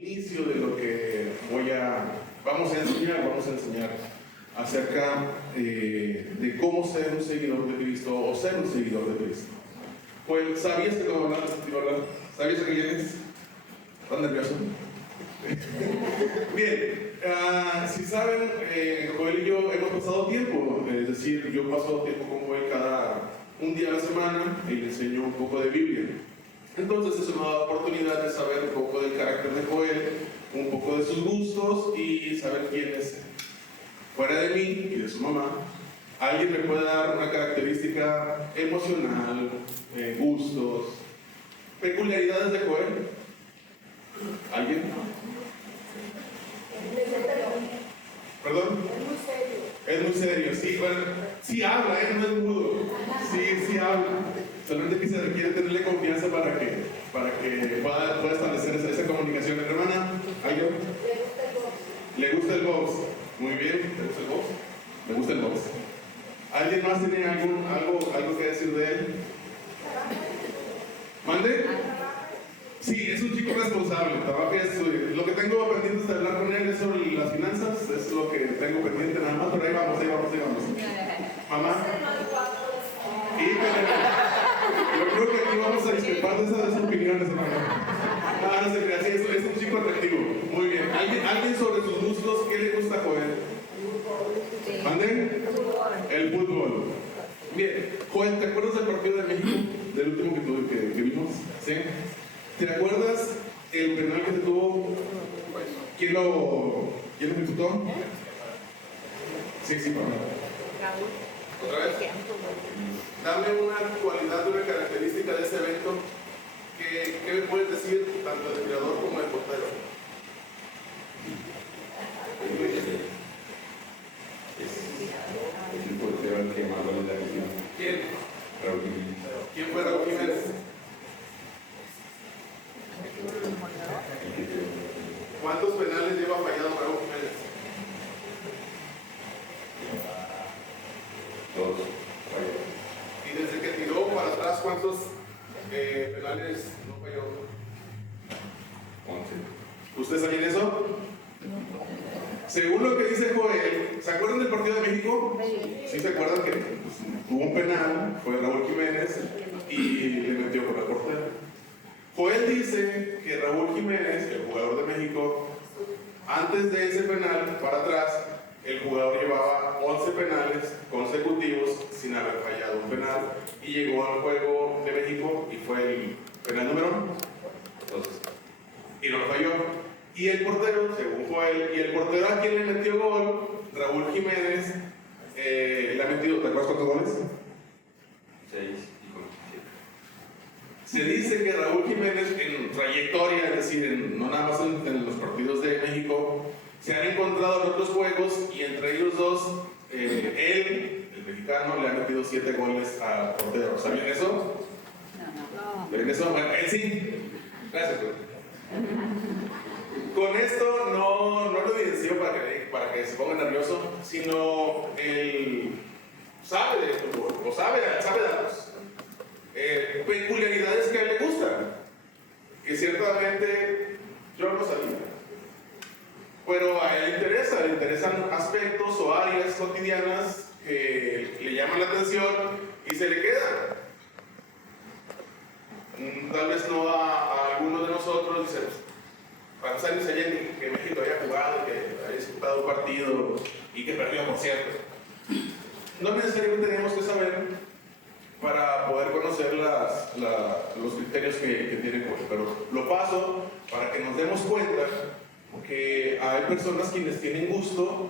Inicio de lo que vamos a enseñar acerca de cómo ser un seguidor de Cristo o ser un seguidor de Cristo. Pues, ¿sabías que te voy a hablar? ¿Sabías que vienes? ¿Estás nervioso? Bien, si saben, Joel y yo hemos pasado tiempo, es decir, yo paso tiempo con Joel un día a la semana y le enseño un poco de Biblia. Entonces eso me da la oportunidad de saber un poco del carácter de Joel, un poco de sus gustos y saber quién es. Fuera de mí y de su mamá, alguien me puede dar una característica emocional, gustos, peculiaridades de Joel. ¿Alguien? ¿Perdón? Es muy serio, sí, bueno, sí habla, no es mudo. Sí habla. Solamente que se requiere tenerle confianza para que pueda establecer esa comunicación. Hermana, ¿alguien? ¿Le gusta el box? Muy bien, ¿le gusta el box? ¿Le gusta el box? ¿Alguien más tiene algo que decir de él? ¿Mande? Sí, es un chico responsable, trabaja y estudia. Lo que tengo pendiente de hablar con él es sobre las finanzas, es lo que tengo pendiente nada más, pero ahí vamos. Mamá. Yo creo que aquí vamos a discrepar de esas opiniones, hermano. No se crea, sí, es un chico atractivo. Muy bien. ¿Alguien sobre sus gustos? ¿Qué le gusta a Joel? ¿Manden? El fútbol. Bien. Joel, ¿te acuerdas del partido de México? Del último que vimos. ¿Sí? ¿Te acuerdas el penal que se tuvo? ¿Quién lo ejecutó? Sí, Pablo. ¿Otra vez? Dame una cualidad, una característica de ese evento. ¿Qué me puedes decir tanto del tirador como del portero? Es el portero el que más goles ha metido. ¿Quién? Raúl Jiménez. ¿Quién fue Raúl Jiménez? ¿Cuántos penales lleva fallado Raúl Jiménez? Dos. Y desde que tiró para atrás, ¿cuántos penales no falló? 11. ¿Ustedes saben eso? Según lo que dice Joel, ¿se acuerdan del partido de México? Sí, se acuerdan que hubo un penal, fue Raúl Jiménez y le metió por el portero. Joel dice que Raúl Jiménez, el jugador de México, antes de ese penal para atrás, el jugador llevaba 11 penales consecutivos sin haber fallado un penal y llegó al juego de México y fue el penal número 2 y no lo falló. Y el portero, según Joel, y el portero a quien le metió gol, Raúl Jiménez, le ha metido, ¿te acuerdas cuántos goles? 6 y con 7. Se dice que Raúl Jiménez en trayectoria, es decir, no nada más en los partidos de México, se han encontrado en otros juegos y entre ellos dos, él, el mexicano, le ha metido 7 goles al portero. ¿Sabían eso? No. ¿Ven eso? Bueno, él sí. Gracias, pues. Con esto no lo evidencio para que se ponga nervioso, sino él sabe de fútbol, o sabe datos. Peculiaridades que a él le gustan, que ciertamente yo no sabía. Pero a él le interesan aspectos o áreas cotidianas que le llaman la atención y se le quedan. Tal vez no a algunos de nosotros, dice, ¿cuántos años hay que México haya jugado, que haya disputado un partido y que perdió, por cierto? No necesariamente tenemos que saber para poder conocer los criterios que tiene Joel, pero lo paso para que nos demos cuenta que hay personas quienes tienen gusto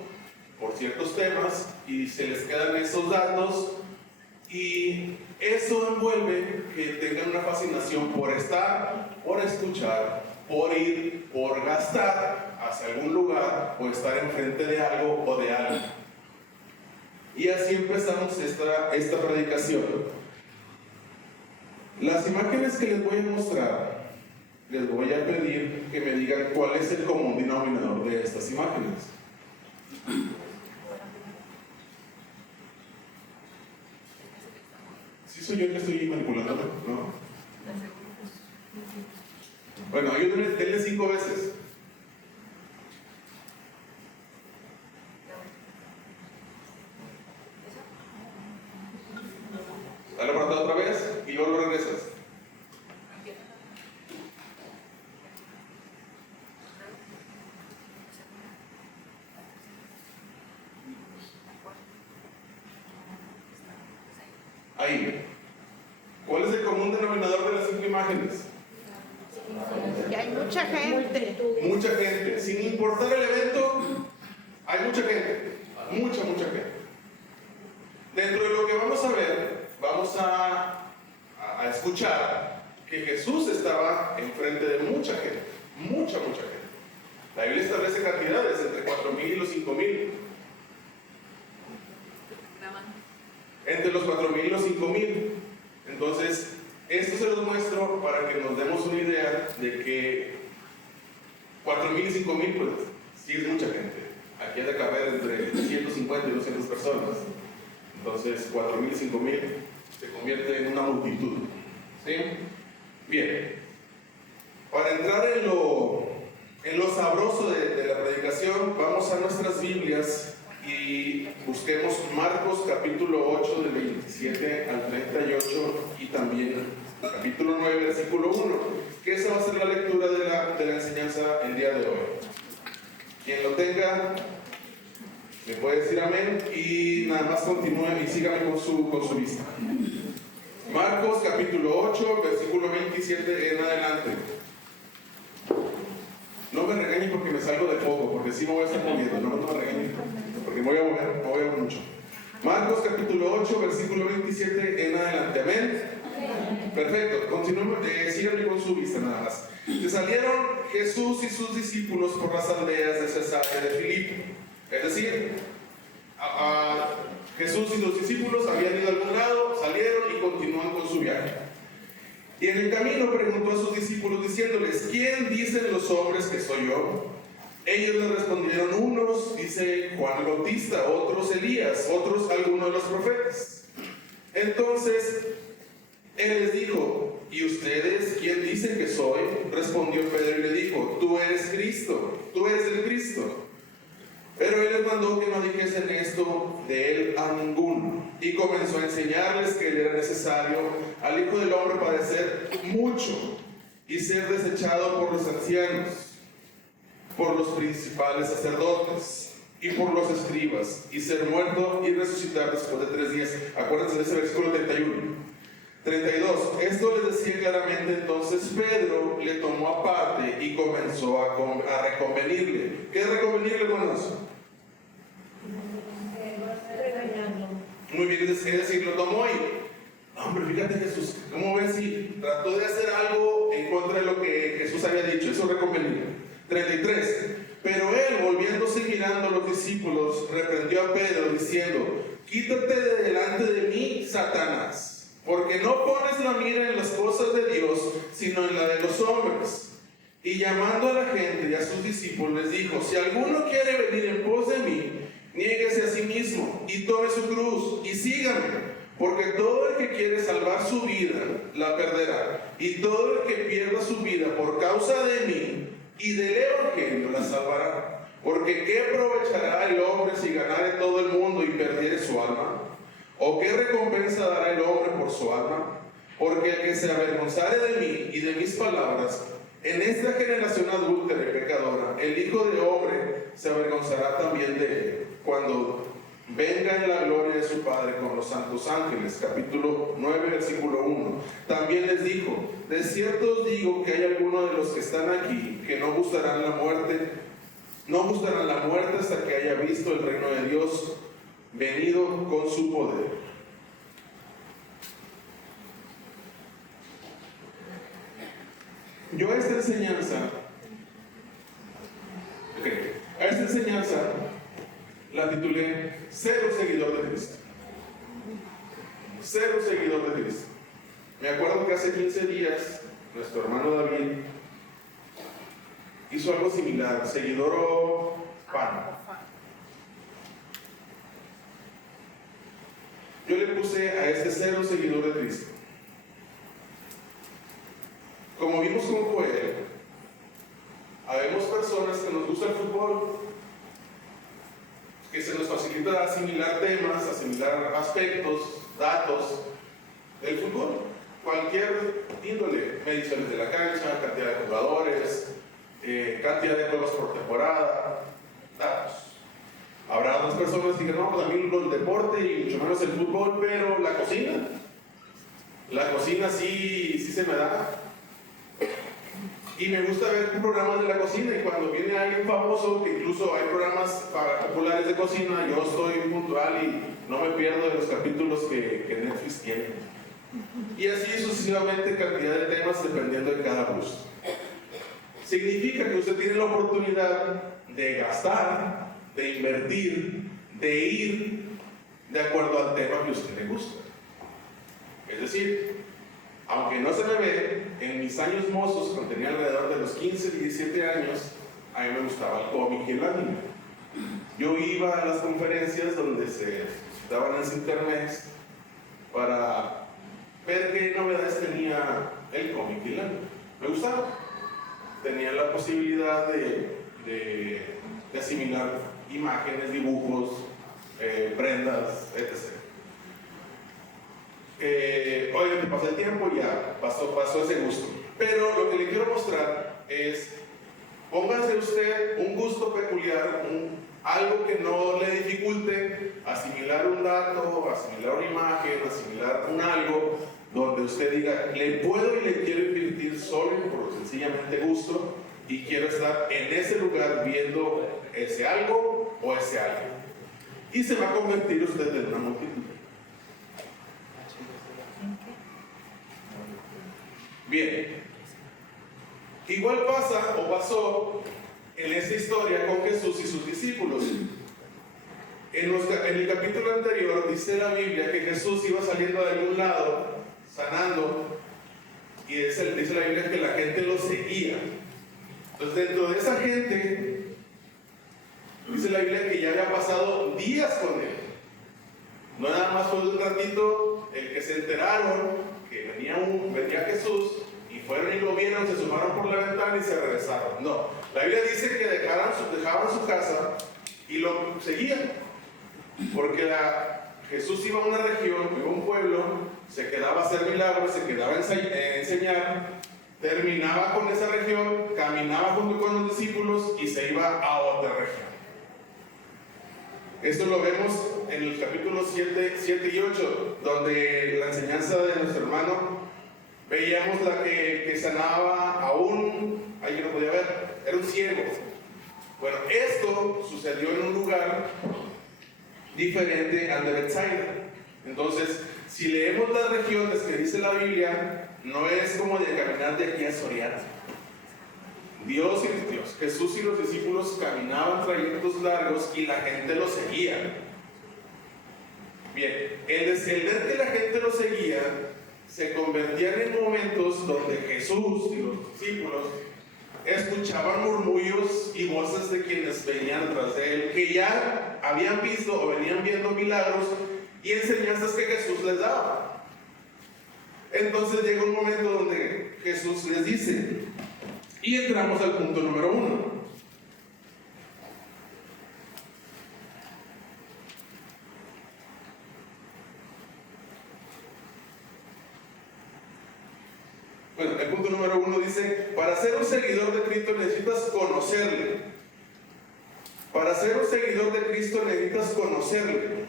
por ciertos temas y se les quedan esos datos y eso envuelve que tengan una fascinación por estar, por escuchar, por ir, por gastar hacia algún lugar o estar enfrente de algo o de alguien. Y así empezamos esta predicación. Las imágenes que les voy a mostrar, les voy a pedir que me digan cuál es el común denominador de estas imágenes. ¿Sí soy yo el que estoy manipulando? ¿No? Bueno, ayúdenme, denle 5 veces. vez y luego lo regresas. Ahí. ¿Cuál es el común denominador de las 5 imágenes? Que hay mucha gente. Mucha gente. Sin importar el evento, hay mucha gente. Mucha gente. Dentro de lo que vamos a ver, vamos a escuchar que Jesús estaba enfrente de mucha gente. Mucha gente. La Biblia establece cantidades entre 4,000 y los 5,000. Entre los 4,000 y los 5,000. Entonces, esto se los muestro para que nos demos una idea de que 4,000 y 5,000, pues sí es mucha gente. Aquí ha de caber entre 150 y 200 personas. Entonces, 4,000 y 5,000 se convierte en una multitud. ¿Sí? Bien. Para entrar en lo sabroso de la predicación, vamos a nuestras Biblias y busquemos Marcos capítulo 8 del 27 al 38 y también capítulo 9 versículo 1, que esa va a ser la lectura de la enseñanza el día de hoy. Quien lo tenga me puede decir amén y nada más continúe y sígame con su vista. Marcos capítulo 8 versículo 27 en adelante. No me regañen porque me salgo de foco, porque si me voy a estar moviendo, no me regañen, porque me voy a mover mucho. Marcos capítulo 8, versículo 27 en adelante, ¿amén? Perfecto, continuemos, síganme con su vista nada más. Se salieron Jesús y sus discípulos por las aldeas de Cesarea de Filipo. Es decir, Jesús y los discípulos habían ido a algún lado, salieron y continúan con su viaje. Y en el camino preguntó a sus discípulos diciéndoles: ¿quién dicen los hombres que soy yo? Ellos le respondieron: unos dice Juan el Bautista, otros Elías, otros algunos de los profetas. Entonces él les dijo: ¿y ustedes quién dicen que soy? Respondió Pedro y le dijo: tú eres Cristo, tú eres el Cristo. Pero él les mandó que no dijesen esto de él a ninguno, y comenzó a enseñarles que era necesario al Hijo del Hombre padecer mucho y ser desechado por los ancianos, por los principales sacerdotes y por los escribas, y ser muerto y resucitar después de 3 días. Acuérdense de ese versículo 31. 32. Esto les decía claramente. Entonces Pedro le tomó aparte y comenzó a reconvenirle. ¿Qué es reconvenirle, hermanos? Muy bien, es decir, lo tomó y, hombre, fíjate Jesús, ¿cómo ves si trató de hacer algo en contra de lo que Jesús había dicho? Eso es reconvenirle. 33. Pero él, volviéndose y mirando a los discípulos, reprendió a Pedro diciendo: quítate de delante de mí, Satanás, porque no pones la mira en las cosas de Dios, sino en la de los hombres. Y llamando a la gente y a sus discípulos les dijo: si alguno quiere venir en pos de mí, niéguese a sí mismo y tome su cruz y sígame. Porque todo el que quiere salvar su vida la perderá, y todo el que pierda su vida por causa de mí y del evangelio la salvará. Porque ¿qué aprovechará el hombre si ganare todo el mundo y perdiere su alma? ¿O qué recompensa dará el hombre por su alma? Porque el que se avergonzare de mí y de mis palabras en esta generación adúltera y pecadora, el Hijo del Hombre se avergonzará también de él, cuando venga en la gloria de su Padre con los santos ángeles. Capítulo 9, versículo 1. También les dijo: de cierto os digo que hay algunos de los que están aquí que no gustarán la muerte hasta que haya visto el reino de Dios venido con su poder. Yo a esta enseñanza la titulé Ser un seguidor de Cristo. Ser un seguidor de Cristo. Me acuerdo que hace 15 días nuestro hermano David hizo algo similar. Seguidor o fan. Yo le puse a este ser un seguidor de Cristo. Como vimos con Joel, habemos personas que nos gusta el fútbol, que se nos facilita asimilar temas, asimilar aspectos, datos, El fútbol, cualquier índole, mediciones de la cancha, cantidad de jugadores, cantidad de juegos por temporada, datos. Habrá otras personas que digan, no, pues a mí el deporte y mucho menos el fútbol, pero la cocina sí se me da. Y me gusta ver programas de la cocina, y cuando viene alguien famoso, que incluso hay programas populares de cocina, yo estoy puntual y no me pierdo de los capítulos que Netflix tiene. Y así sucesivamente cantidad de temas dependiendo de cada gusto. Significa que usted tiene la oportunidad de gastar, de invertir, de ir de acuerdo al tema que a usted le gusta. Es decir, aunque no se me ve, en mis años mozos, cuando tenía alrededor de los 15 y 17 años, a mí me gustaba el cómic y el anime. Yo iba a las conferencias donde se daban en internet para ver qué novedades tenía el cómic y el anime. Me gustaba. Tenía la posibilidad de asimilar imágenes, dibujos, prendas, etc. Obviamente pasó el tiempo y ya pasó ese gusto. Pero lo que le quiero mostrar es, póngase usted un gusto peculiar, algo que no le dificulte asimilar un dato, asimilar una imagen, asimilar un algo, donde usted diga, le puedo y le quiero invertir solo por sencillamente gusto, y quiero estar en ese lugar viendo ese algo o ese algo. Y se va a convertir usted en una multitud. Bien, igual pasa o pasó en esta historia con Jesús y sus discípulos. En el capítulo anterior dice la Biblia que Jesús iba saliendo de algún lado, sanando, y dice la Biblia que la gente lo seguía. Entonces, dentro de esa gente, dice la Biblia que ya había pasado días con él. No nada más fue de un ratito el que se enteraron que venía Jesús, y fueron y lo vieron, se sumaron por la ventana y se regresaron. No, la Biblia dice que dejaban su casa y lo seguían, porque Jesús iba a una región, iba a un pueblo, se quedaba a hacer milagros, se quedaba a enseñar, terminaba con esa región, caminaba junto con los discípulos y se iba a otra región. Esto lo vemos en los capítulos 7 y 8, donde la enseñanza de nuestro hermano, veíamos la que sanaba a alguien no podía ver, era un ciego. Bueno, esto sucedió en un lugar diferente al de Bethsaida. Entonces, si leemos las regiones que dice la Biblia, no es como de caminar de aquí a Soriana. Jesús y los discípulos caminaban trayectos largos y la gente los seguía. Bien, el ver que la gente los seguía se convertían en momentos donde Jesús y los discípulos escuchaban murmullos y voces de quienes venían detrás de él, que ya habían visto o venían viendo milagros y enseñanzas que Jesús les daba. Entonces llega un momento donde Jesús les dice, y entramos al punto número 1. Bueno, el punto número 1 dice, para ser un seguidor de Cristo necesitas conocerle. Para ser un seguidor de Cristo necesitas conocerle.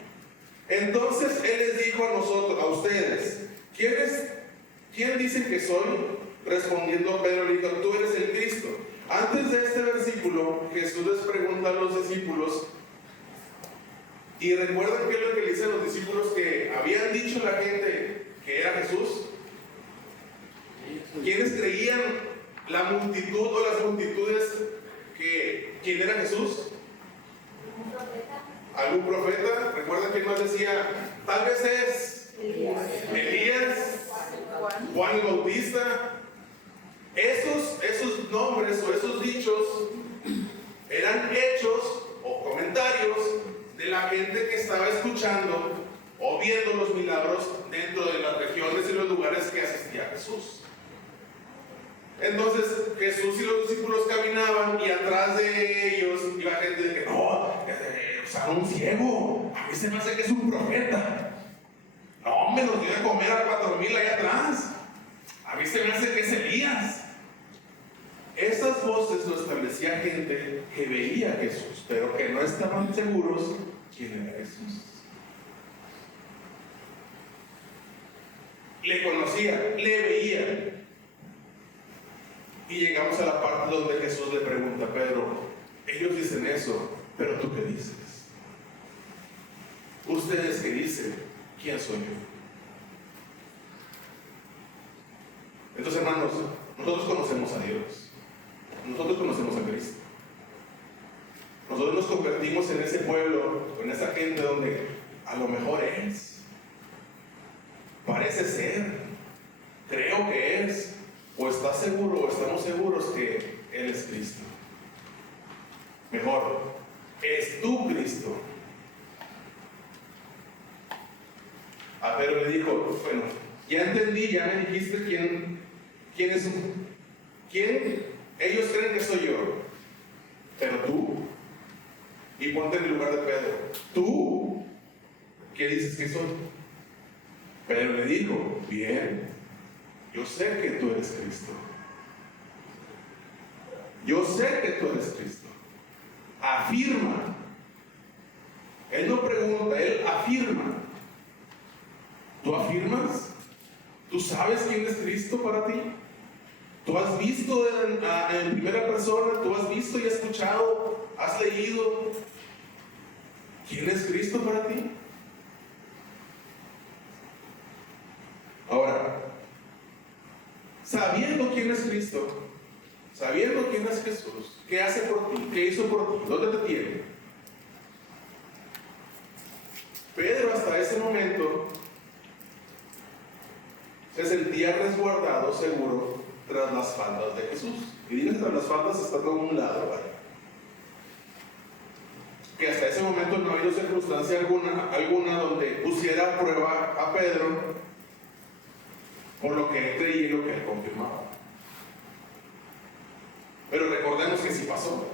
Entonces Él les dijo a nosotros, a ustedes, ¿quién dicen que soy? Respondiendo Pedro le dijo, tú eres el Cristo. Antes de este versículo, Jesús les pregunta a los discípulos, y recuerdan qué es lo que le dicen los discípulos que habían dicho la gente que era Jesús. ¿Quiénes creían la multitud o las multitudes quién era Jesús? ¿Algún profeta? ¿Recuerdan que nos decía, tal vez es Elías, Juan el Bautista? Esos nombres o esos dichos eran hechos o comentarios de la gente que estaba escuchando o viendo los milagros dentro de las regiones y los lugares que asistía Jesús. Entonces Jesús y los discípulos caminaban y atrás de ellos iba gente de que no, un ciego, a mí se me hace que es un profeta. No, hombre, nos dio a comer a 4,000 allá atrás. A mí se me hace que es Elías. Esas voces lo establecía gente que veía a Jesús, pero que no estaban seguros quién era Jesús. Le conocían, le veían. Y llegamos a la parte donde Jesús le pregunta a Pedro, ellos dicen eso, pero ¿tú qué dices? ¿Ustedes qué dicen? ¿Quién soy yo? Entonces, hermanos, nosotros conocemos a Dios. Nosotros conocemos a Cristo. Nosotros nos convertimos en ese pueblo, en esa gente donde a lo mejor es, parece ser, creo que es, o está seguro, o estamos seguros que Él es Cristo. Mejor, es tú Cristo. A Pedro le dijo, bueno, ya entendí, ya me dijiste quién es, quién ellos creen que soy yo, pero tú, y ponte en el lugar de Pedro, ¿tú qué dices que soy? Pedro le dijo, bien, yo sé que tú eres Cristo. Yo sé que tú eres Cristo. Afirma. Él no pregunta, él afirma. ¿Tú afirmas? ¿Tú sabes quién es Cristo para ti? ¿Tú has visto en primera persona? ¿Tú has visto y escuchado? ¿Has leído? ¿Quién es Cristo para ti? Ahora, sabiendo quién es Cristo, sabiendo quién es Jesús, ¿qué hace por ti? ¿Qué hizo por ti? ¿Dónde te tiene? Pedro hasta ese momento se sentía resguardado, seguro, tras las faldas de Jesús. Y digo tras las faldas está todo un lado, ¿vale? Que hasta ese momento no ha habido circunstancia alguna donde pusiera a prueba a Pedro por lo que él creía y lo que él confirmaba. Pero recordemos que sí pasó.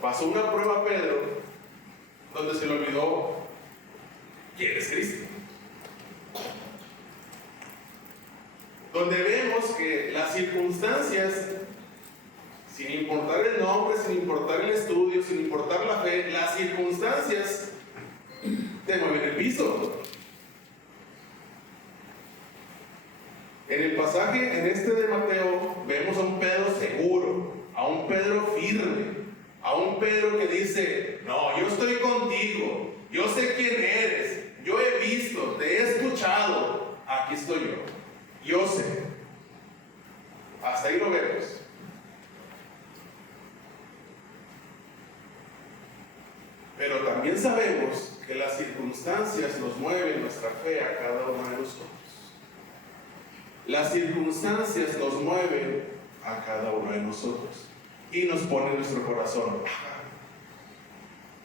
Pasó una prueba a Pedro donde se le olvidó quién es Cristo. Donde vemos que las circunstancias, sin importar el nombre, sin importar el estudio, sin importar la fe, las circunstancias te mueven el piso. En el pasaje, en este de Mateo, vemos a un Pedro seguro, a un Pedro firme, a un Pedro que dice, no, yo estoy contigo, yo sé quién eres, yo he visto, te he escuchado, aquí estoy yo sé. Hasta ahí lo vemos. Pero también sabemos que las circunstancias nos mueven nuestra fe a cada uno de nosotros. Las circunstancias nos mueven a cada uno de nosotros y nos ponen nuestro corazón.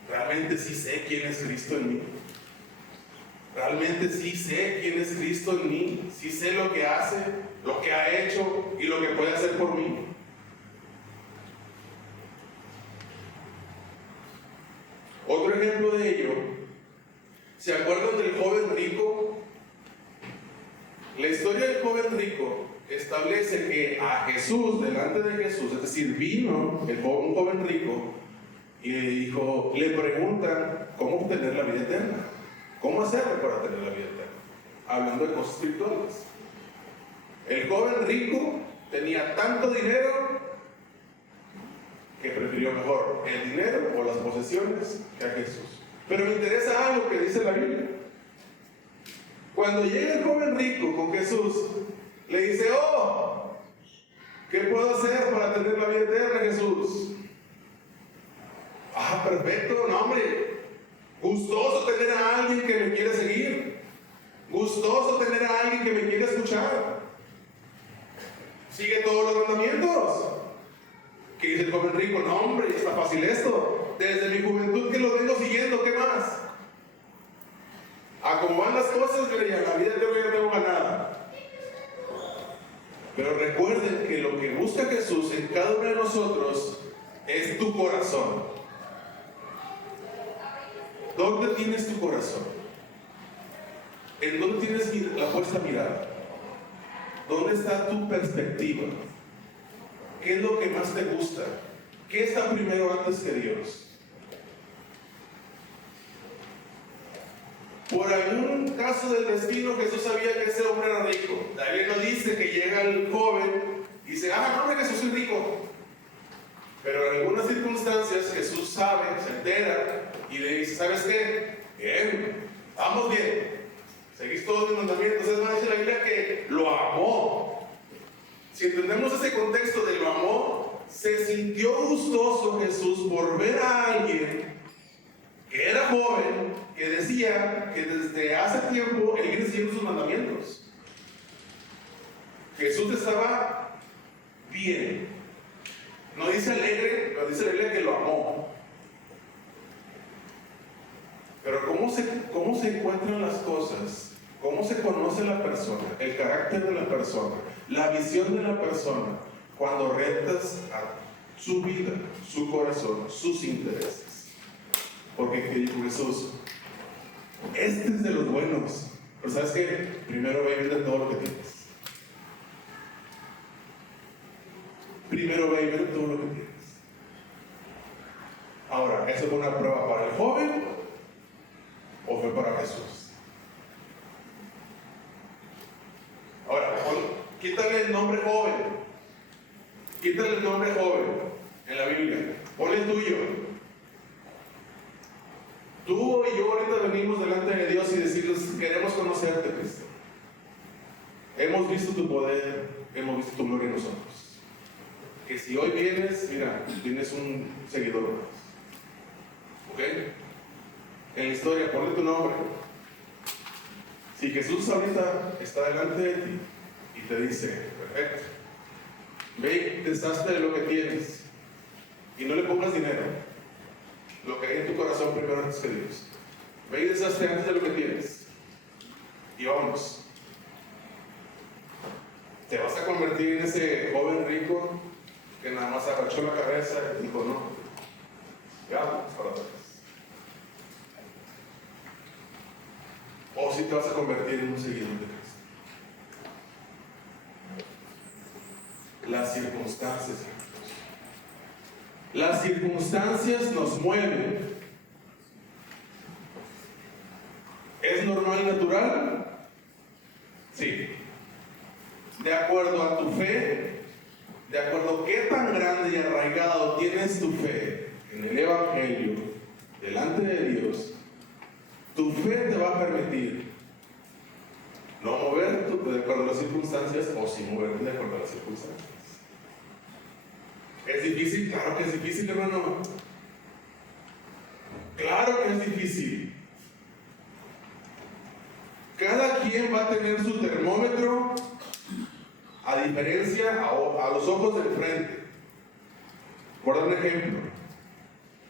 Realmente sí sé quién es Cristo en mí. Realmente sí sé quién es Cristo en mí. Sí sé lo que hace, lo que ha hecho y lo que puede hacer por mí. Otro ejemplo de ello, ¿se acuerdan del joven rico? La historia del joven rico establece que a Jesús, delante de Jesús, es decir, vino un joven rico y le preguntan cómo obtener la vida eterna, cómo hacerlo para tener la vida eterna, hablando de cosas espirituales. El joven rico tenía tanto dinero que prefirió mejor el dinero o las posesiones que a Jesús. Pero me interesa algo que dice la Biblia. Cuando llega el joven rico con Jesús, le dice, oh, ¿qué puedo hacer para tener la vida eterna, Jesús? Ah, perfecto, no, hombre. Gustoso tener a alguien que me quiere seguir. Gustoso tener a alguien que me quiere escuchar. Sigue todos los mandamientos. ¿Qué dice el joven rico? No, hombre, está fácil esto. Desde mi juventud que lo vengo siguiendo, ¿qué más? A cómo van las cosas, la vida eterna ya tengo ganada. Pero recuerden que lo que busca Jesús en cada uno de nosotros es tu corazón. ¿Dónde tienes tu corazón? ¿En dónde tienes la puesta mirada? ¿Dónde está tu perspectiva? ¿Qué es lo que más te gusta? ¿Qué está primero antes que Dios? Por algún caso del destino, Jesús sabía que ese hombre era rico. David nos dice que llega el joven y dice, no, hombre, Jesús es rico. Pero en algunas circunstancias Jesús sabe, se entera y le dice, ¿sabes qué? Bien, vamos bien. Seguís todos mis mandamientos. Entonces va a decir la Biblia que lo amó. Si entendemos ese contexto de lo amó, se sintió gustoso Jesús por ver a alguien que era joven, que decía que desde hace tiempo él viene siguiendo sus mandamientos. Jesús estaba bien. No dice alegre, pero dice la Biblia que lo amó. Pero ¿cómo se encuentran las cosas? ¿Cómo se conoce la persona? El carácter de la persona, la visión de la persona, cuando retas a su vida, su corazón, sus intereses. Porque ¿qué dijo Jesús? Este es de los buenos. Pero ¿sabes qué? Primero ve y vende todo lo que tienes. Primero ve y vende todo lo que tienes. Ahora, ¿eso fue una prueba para el joven o fue para Jesús? Ahora, quítale el nombre joven. Quítale el nombre joven en la Biblia. Ponle el tuyo. Tú y yo ahorita venimos delante de Dios y decirles, queremos conocerte, Cristo. Hemos visto tu poder, hemos visto tu gloria en nosotros. Que si hoy vienes, mira, tienes un seguidor más. ¿Ok? En la historia, ponle tu nombre. Si Jesús ahorita está delante de ti y te dice, perfecto, ve y deshazte de lo que tienes y no le pongas dinero. Lo que hay en tu corazón primero antes que Dios. Ve y deshazte antes de lo que tienes. Y vámonos. Te vas a convertir en ese joven rico que nada más agachó la cabeza y dijo, no, ya vamos para atrás. O si te vas a convertir en un seguidor de Cristo. Las circunstancias. Las circunstancias nos mueven. ¿Es normal y natural? Sí. De acuerdo a tu fe, de acuerdo a qué tan grande y arraigado tienes tu fe en el Evangelio, delante de Dios, tu fe te va a permitir no moverte de acuerdo a las circunstancias o sin moverte de acuerdo a las circunstancias. ¿Es difícil? Claro que es difícil, hermano. Claro que es difícil. Cada quien va a tener su termómetro a diferencia a los ojos del frente. Por dar un ejemplo,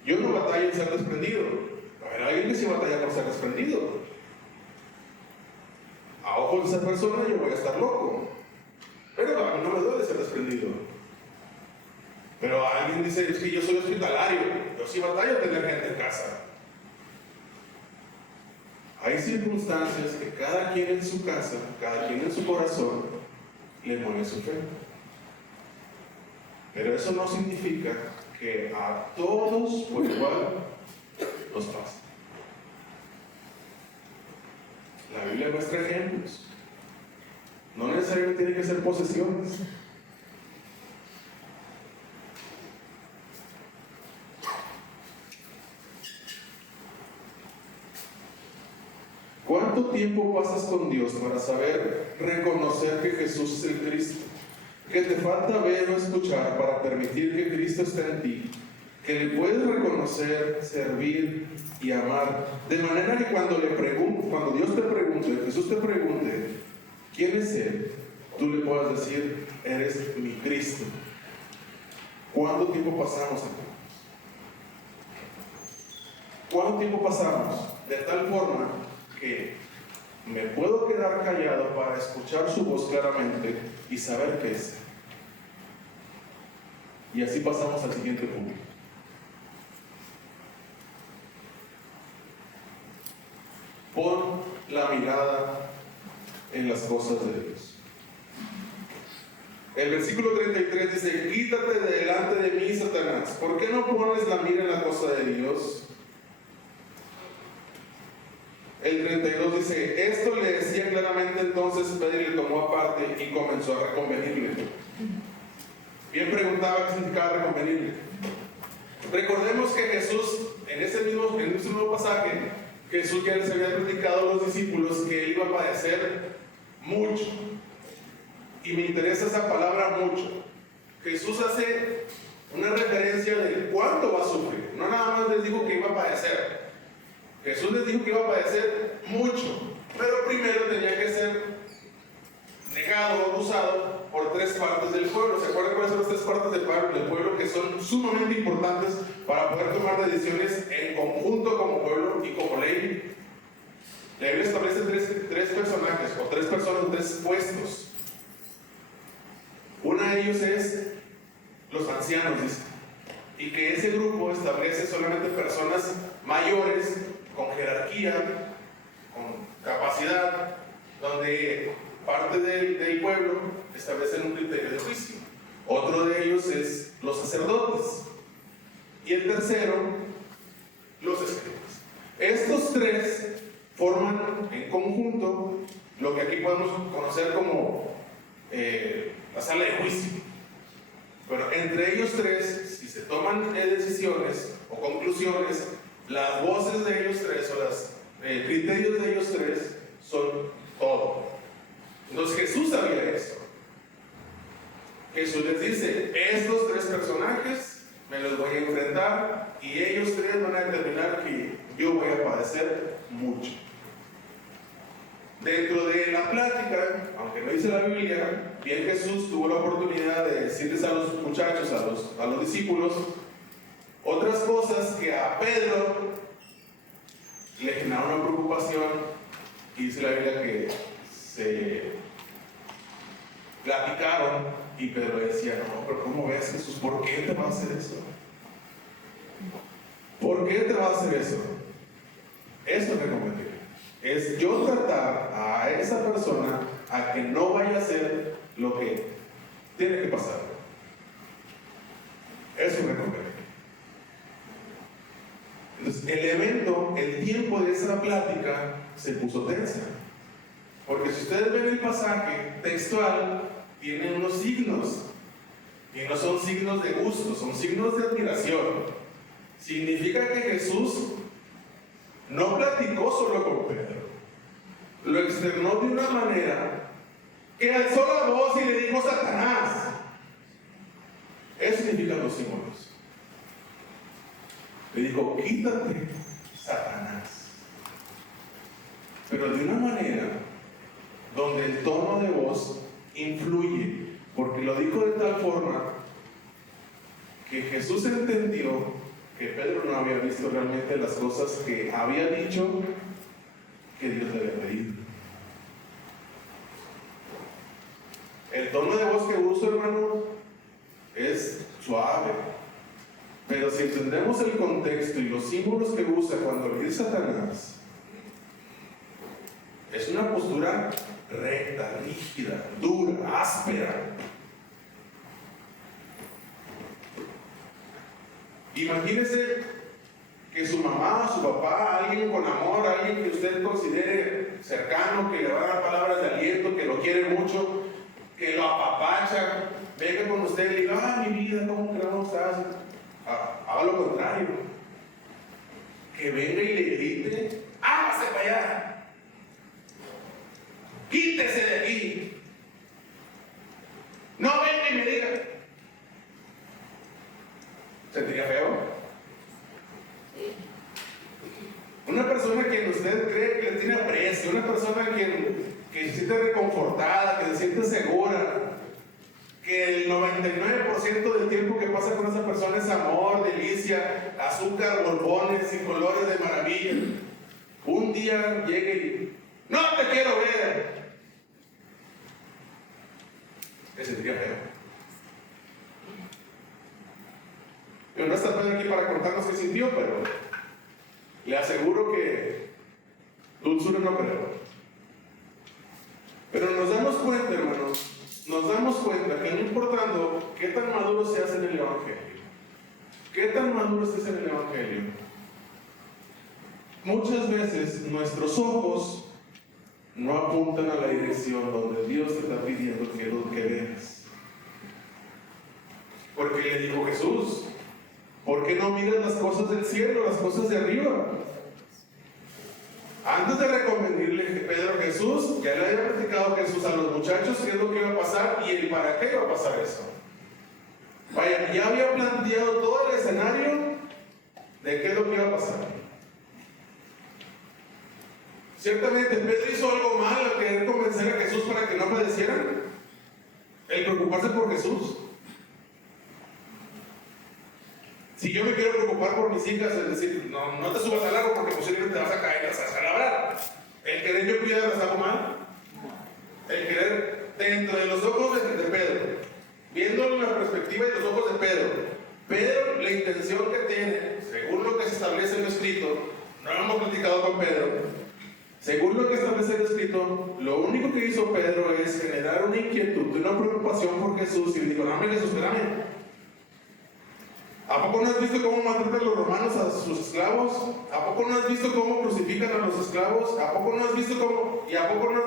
yo no batallo en ser desprendido. Hay alguien que sí batalla por ser desprendido. A ojos de esa persona yo voy a estar loco. Pero a mí no me duele ser desprendido. Pero alguien dice, es que yo soy hospitalario, yo sí batallo a tener gente en casa. Hay circunstancias que cada quien en su casa, cada quien en su corazón, le mueve su fe. Pero eso no significa que a todos por igual nos pasa. La Biblia muestra ejemplos. No necesariamente tiene que ser posesiones. ¿Cuánto tiempo pasas con Dios para saber reconocer que Jesús es el Cristo? Que te falta ver o escuchar para permitir que Cristo esté en ti. Que le puedes reconocer, servir y amar. De manera que cuando Dios te pregunte, Jesús te pregunte, ¿quién es Él? Tú le puedas decir, eres mi Cristo. ¿Cuánto tiempo pasamos aquí? ¿Cuánto tiempo pasamos? De tal forma que me puedo quedar callado para escuchar su voz claramente y saber qué es. Y así pasamos al siguiente punto. Pon la mirada en las cosas de Dios. El versículo 33 dice: quítate de delante de mí, Satanás. ¿Por qué no pones la mira en la cosa de Dios? El 32 dice: esto le decía claramente entonces Pedro, y le tomó aparte y comenzó a reconvenirle. Bien preguntaba qué significaba reconvenirle. Recordemos que Jesús, en ese mismo pasaje, Jesús ya les había platicado a los discípulos que él iba a padecer mucho. Y me interesa esa palabra mucho. Jesús hace una referencia de cuánto va a sufrir. No nada más les dijo que iba a padecer. Jesús les dijo que iba a padecer mucho. Pero primero tenía que ser negado o acusado por 3 partes del pueblo. ¿Se acuerdan cuáles son las 3 partes del pueblo que son sumamente importantes para poder tomar decisiones en conjunto como pueblo y como ley? La Biblia establece 3 personajes o 3 personas, 3 puestos. Uno de ellos es los ancianos, dice, y que ese grupo establece solamente personas mayores, con jerarquía, con capacidad, donde parte del pueblo establecen un criterio de juicio. Otro de ellos es los sacerdotes. Y el tercero, los escribas. Estos 3 forman en conjunto lo que aquí podemos conocer como la sala de juicio. Pero entre ellos 3, si se toman decisiones o conclusiones, las voces de ellos 3 o los criterios de ellos 3 son todo. Entonces Jesús sabía eso. Jesús les dice: estos 3 personajes me los voy a enfrentar y ellos 3 van a determinar que yo voy a padecer mucho. Dentro de la plática, aunque no dice la Biblia, bien Jesús tuvo la oportunidad de decirles a los muchachos, a los discípulos, otras cosas que a Pedro le generaron una preocupación, y dice la Biblia que se platicaron y Pedro decía: no, pero ¿cómo ves, Jesús? ¿Por qué te va a hacer eso? ¿Por qué te va a hacer eso? Esto es recomendable. Es yo tratar a esa persona a que no vaya a hacer lo que tiene que pasar. Eso me conviene. Entonces, el evento, el tiempo de esa plática se puso tensa. Porque si ustedes ven el pasaje textual, tiene unos signos. Y no son signos de gusto, son signos de admiración. Significa que Jesús no platicó solo con Pedro. Lo externó de una manera que alzó la voz y le dijo: Satanás. Eso significan los símbolos. Le dijo: quítate, Satanás. Pero de una manera donde el tono de voz influye, porque lo dijo de tal forma que Jesús entendió que Pedro no había visto realmente las cosas que había dicho que Dios le había pedido. El tono de voz que uso, hermano, es suave. Pero si entendemos el contexto y los símbolos que usa cuando le dice Satanás, es una postura recta, rígida, dura, áspera. Imagínese que su mamá, su papá, alguien con amor, alguien que usted considere cercano, que le va a dar palabras de aliento, que lo quiere mucho, que lo apapacha, venga con usted y le diga: ah, mi vida, ¿cómo estás? Haga lo contrario. Que venga y le grite: hágase para allá, quítese de aquí, no venga y me diga. ¿Sentiría feo? Una persona a quien usted cree que le tiene aprecio, una persona a quien que se siente reconfortada, que se siente segura, que el 99% del tiempo que pasa con esa persona es amor, delicia, azúcar, borbones y colores de maravilla. Un día llega y: no te quiero ver. ¿Se sentiría feo? Pero no está Pedro aquí para contarnos qué sintió, pero le aseguro que Dulzura no creo. Pero nos damos cuenta, hermanos, nos damos cuenta que no importando qué tan maduro seas en el Evangelio, qué tan maduro estés en el Evangelio, muchas veces nuestros ojos no apuntan a la dirección donde Dios te está pidiendo que veas. Porque le dijo Jesús, ¿por qué no miras las cosas del cielo, las cosas de arriba? Antes de reconvenirle Pedro a Jesús, ya le había platicado Jesús a los muchachos qué es lo que iba a pasar y el para qué iba a pasar eso. Vaya, ya había planteado todo el escenario de qué es lo que iba a pasar. Ciertamente Pedro hizo algo mal al querer convencer a Jesús para que no padecieran, el preocuparse por Jesús. Si yo me quiero preocupar por mis hijas, es decir, no te subas al árbol porque posiblemente te vas a caer y vas a descalabrar. El querer yo cuidarlas algo mal. El querer dentro de los ojos de Pedro, viéndolo en la perspectiva de los ojos de Pedro, la intención que tiene, según lo que se establece en lo escrito, no lo hemos platicado con Pedro, según lo que establece el escrito, lo único que hizo Pedro es generar una inquietud, una preocupación por Jesús y le dijo, dame Jesús, espérame. ¿A poco no has visto cómo maltratan los romanos a sus esclavos? ¿A poco no has visto cómo crucifican a los esclavos? ¿A poco no has visto cómo? ¿Y a poco no?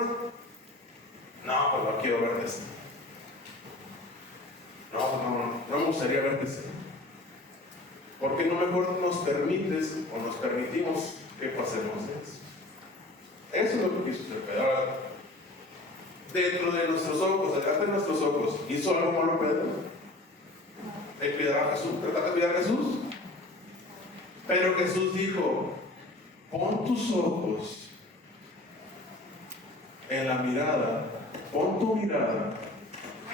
No, pues no quiero verte así. No me gustaría verte así. ¿Por qué no mejor nos permites o nos permitimos que pasemos eso? Eso es lo que quiso hacer Pedro. Ahora, dentro de nuestros ojos, delante de nuestros ojos, ¿hizo algo malo Pedro? De cuidar a Jesús, tratar de cuidar a Jesús. Pero Jesús dijo, pon tus ojos en la mirada, pon tu mirada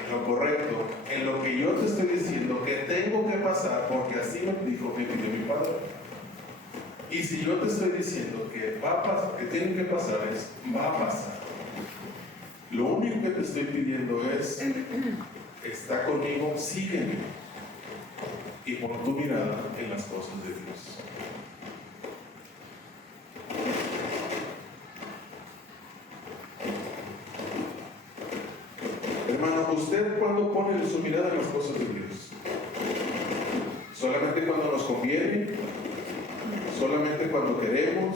en lo correcto, en lo que yo te estoy diciendo que tengo que pasar, porque así me dijo mi Padre. Y si yo te estoy diciendo que va a pasar, que tiene que pasar, va a pasar. Lo único que te estoy pidiendo es, está conmigo, sígueme. Y pon tu mirada en las cosas de Dios. Hermano, ¿usted cuándo pone su mirada en las cosas de Dios? ¿Solamente cuando nos conviene? ¿Solamente cuando queremos?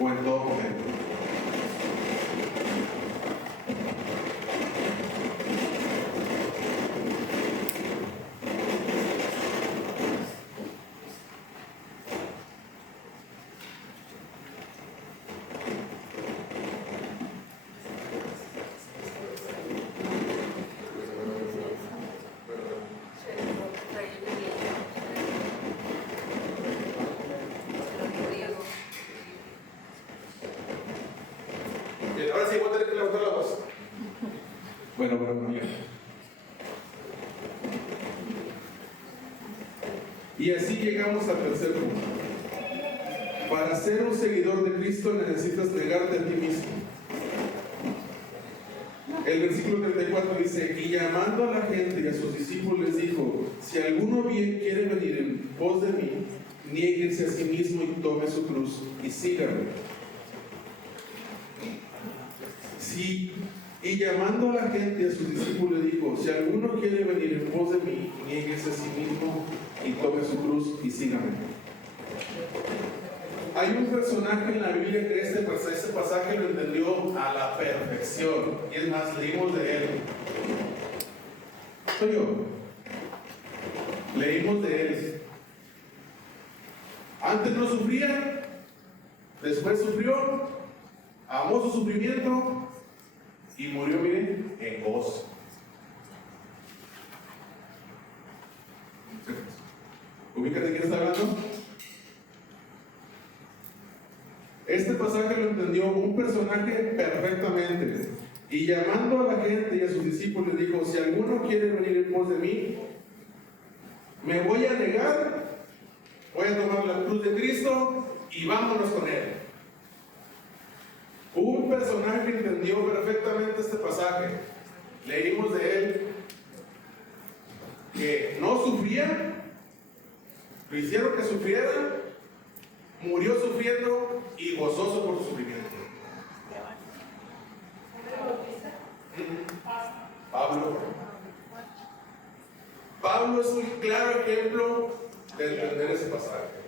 ¿O en todo momento? Ahora sí, voy a tener que levantar la voz. Bueno, mira. Y así llegamos al tercer punto. Para ser un seguidor de Cristo necesitas negarte a ti mismo. El versículo 34 dice, y llamando a la gente y a sus discípulos les dijo, si alguno bien quiere venir en pos de mí, niéguense a sí mismo y tome su cruz y síganme. Sí, y llamando a la gente y a sus discípulos le dijo, si alguno quiere venir en pos de mí, niéguese a sí mismo y tome su cruz y sígame. Hay un personaje en la Biblia que este pasaje lo entendió a la perfección, y es más, leímos de él. Soy yo. Leímos de él. Antes no sufría, después sufrió, amó su sufrimiento y murió, miren, en gozo. ¿Ubícate de quién está hablando? Este pasaje lo entendió un personaje perfectamente. Y llamando a la gente y a sus discípulos dijo, si alguno quiere venir en pos de mí, me voy a negar, voy a tomar la cruz de Cristo y vámonos con él. Un personaje que entendió perfectamente este pasaje. Leímos de él que no sufría, Lo hicieron que sufriera, murió sufriendo y gozoso por su sufrimiento. Pablo es un claro ejemplo de entender ese pasaje.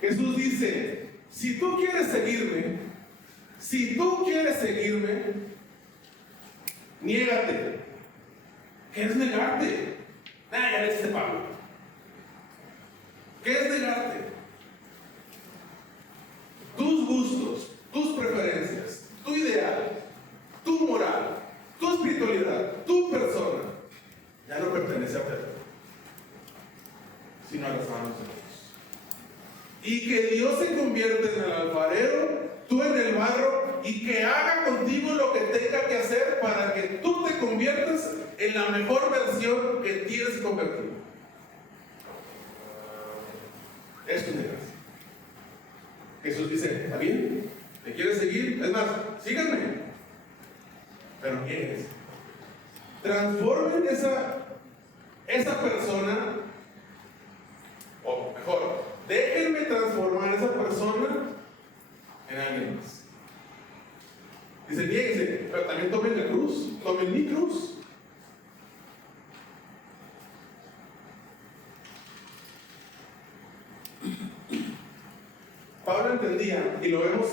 Jesús dice, si tú quieres seguirme, niégate. ¿Qué es negarte? Ya le dice Pablo. ¿Qué es negarte? Tus gustos, tus preferencias, tu ideal, tu moral, tu espiritualidad, tu persona, ya no pertenece a Pedro, sino a las manos de Dios. Y que Dios se convierta en el alfarero, tú en el barro, y que haga contigo lo que tenga que hacer para que tú te conviertas en la mejor versión que tienes que convertir. Es tu negocio. Jesús dice, ¿está bien? ¿Me quieres seguir? Es más, síganme. Pero niegues. Transformen esa persona, o mejor, déjenme transformar a esa persona en alguien más. Dice, niéguense, pero también tomen la cruz, tomen mi cruz. Pablo entendía, y lo vemos,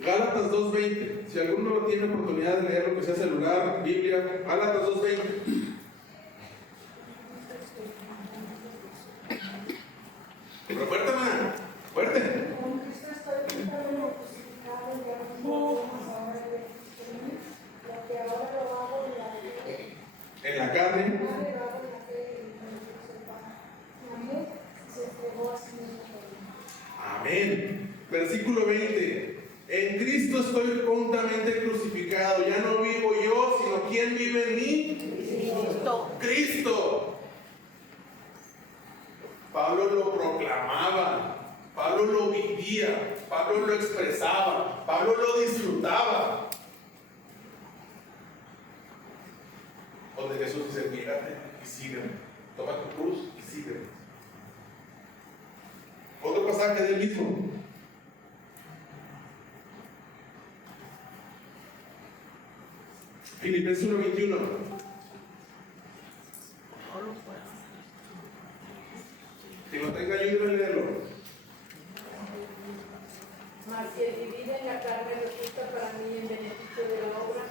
Gálatas 2:20. Si alguno no tiene oportunidad de leer lo que sea celular, Biblia, Gálatas 2:20. Pero fuerte, man, fuerte. Con Cristo estoy juntamente crucificado, ya no puedo más ahora de lo que ahora lo hago en la fe. En la carne. Ahora lo hago en la fe y en el Dios del Padre. Mi amor se entregó a sí mismo por mí. Amén. Versículo 20. En Cristo estoy juntamente crucificado. Ya no vivo yo, sino ¿quién vive en mí? Cristo. Pablo lo proclamaba, Pablo lo vivía, Pablo lo expresaba, Pablo lo disfrutaba. Donde Jesús dice, niégate y sígueme. Toma tu cruz y sígueme. Otro pasaje del mismo. Filipenses 1:21. Que lo tenga, ayúdenme a leerlo. Mas si el vivir en la carne resulta para mí en beneficio de la obra,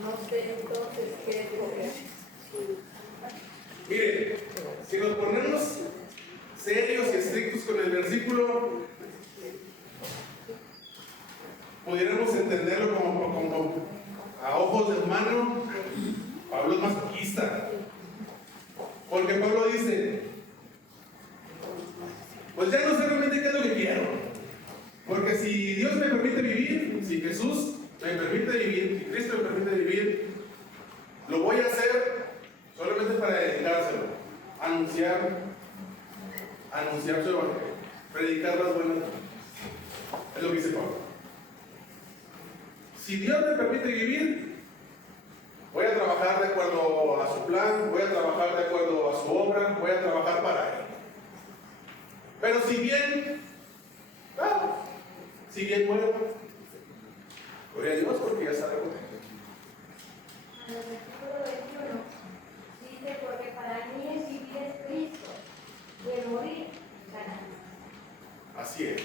no sé entonces qué escoger. Mire, si nos ponemos serios y estrictos con el versículo, pudiéramos entenderlo como a ojos de humano. Pablo es masoquista, porque Pablo dice, pues ya no sé realmente qué es lo que quiero, porque si Dios me permite vivir, si Jesús me permite vivir, si Cristo me permite vivir, lo voy a hacer solamente para dedicárselo, anunciar su evangelio, predicar las buenas nuevas. Es lo que dice Pablo. Si Dios me permite vivir, voy a trabajar de acuerdo a su plan, voy a trabajar de acuerdo a su obra, voy a trabajar para Él. Pero si bien muero, gloria a Dios, porque ya sabe cómo. En el versículo 21 dice, porque para mí el vivir es Cristo, y el morir ganancia. Así es.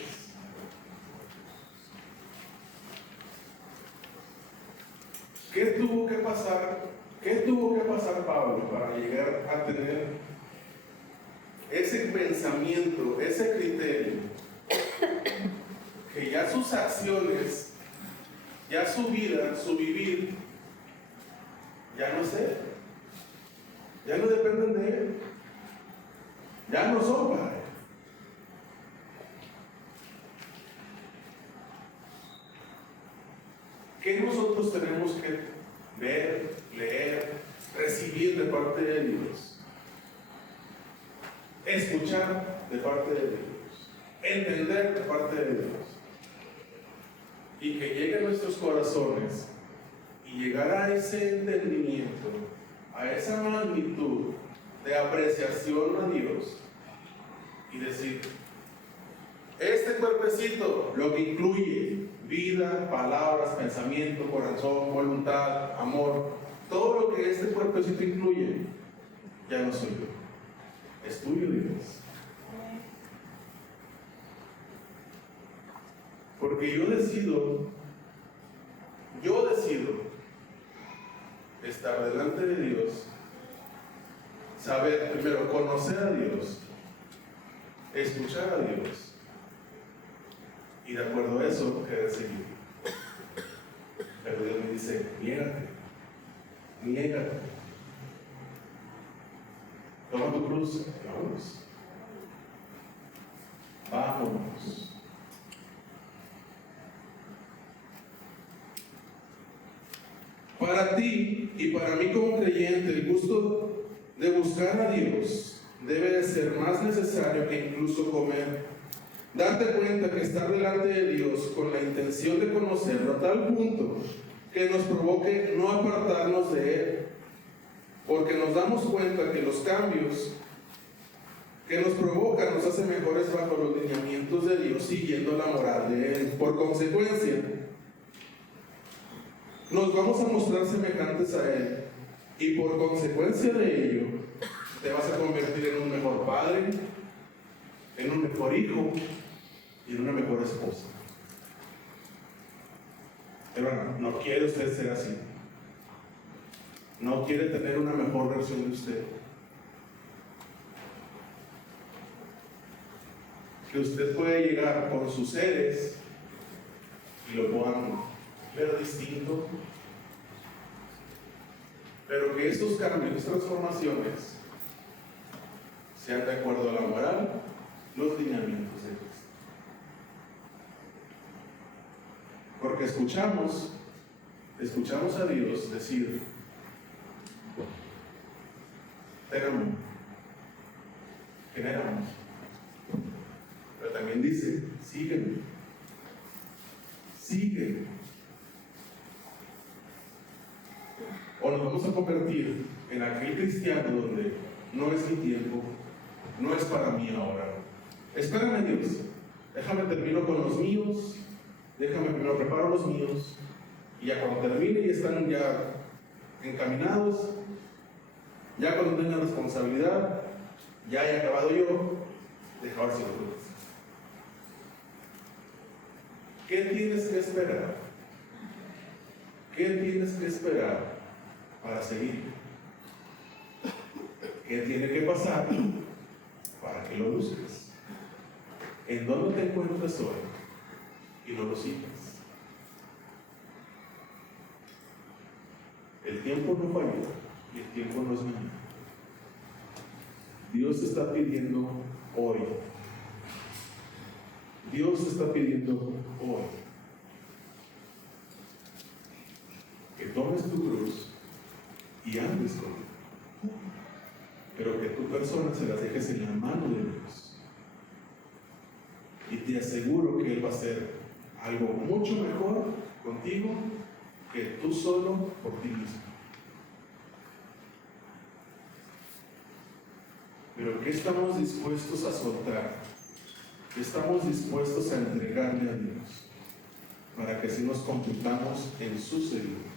¿Qué tuvo que pasar Pablo para llegar a tener ese pensamiento, ese criterio? Que ya sus acciones, ya su vida, su vivir, ya no sé, ya no dependen de él, ya no son para él. ¿Qué nosotros tenemos que ver, leer, recibir de parte de Dios? Escuchar de parte de Dios, entender de parte de Dios, y que llegue a nuestros corazones y llegar a ese entendimiento a esa magnitud de apreciación a Dios y decir, este cuerpecito, lo que incluye vida, palabras, pensamiento, corazón, voluntad, amor, todo lo que este cuerpecito incluye, ya no soy yo, es tuyo, Dios. Porque yo decido estar delante de Dios, saber primero conocer a Dios, escuchar a Dios, y de acuerdo a eso querer seguir. Pero Dios me dice, niégate, toma tu cruz, vámonos. Para ti y para mí como creyente, el gusto de buscar a Dios debe de ser más necesario que incluso comer. Darte cuenta que estar delante de Dios con la intención de conocerlo a tal punto que nos provoque no apartarnos de Él, porque nos damos cuenta que los cambios que nos provocan nos hacen mejores bajo los lineamientos de Dios, siguiendo la moral de Él. Por consecuencia, nos vamos a mostrar semejantes a Él, y por consecuencia de ello te vas a convertir en un mejor padre, en un mejor hijo y en una mejor esposa. Hermano, ¿no quiere usted ser así? ¿No quiere tener una mejor versión de usted? Que usted puede llegar con sus seres y lo puedan ver distinto, pero que estos cambios, estas transformaciones sean de acuerdo a la moral, los lineamientos de Cristo. Porque escuchamos a Dios decir, ten amor, generamos, pero también dice, sígueme. O nos vamos a convertir en aquel cristiano donde no es mi tiempo, no es para mí ahora. Espérame, Dios, déjame termino con los míos, déjame primero preparo los míos, y ya cuando termine y están ya encaminados, ya cuando tenga responsabilidad, ya he acabado yo, deja ver si lo puedes. ¿Qué tienes que esperar? ¿Qué tienes que esperar para seguir? ¿Qué tiene que pasar para que lo busques? ¿En dónde te encuentras hoy y no lo sigas? El tiempo no falló y el tiempo no es mañana. Dios te está pidiendo hoy. Dios te está pidiendo hoy que tomes tu cruz y andes con Él, pero que tu persona se las dejes en la mano de Dios, y te aseguro que Él va a hacer algo mucho mejor contigo que tú solo por ti mismo. Pero ¿qué estamos dispuestos a soltar? ¿Qué estamos dispuestos a entregarle a Dios para que así nos computamos en su seguimiento?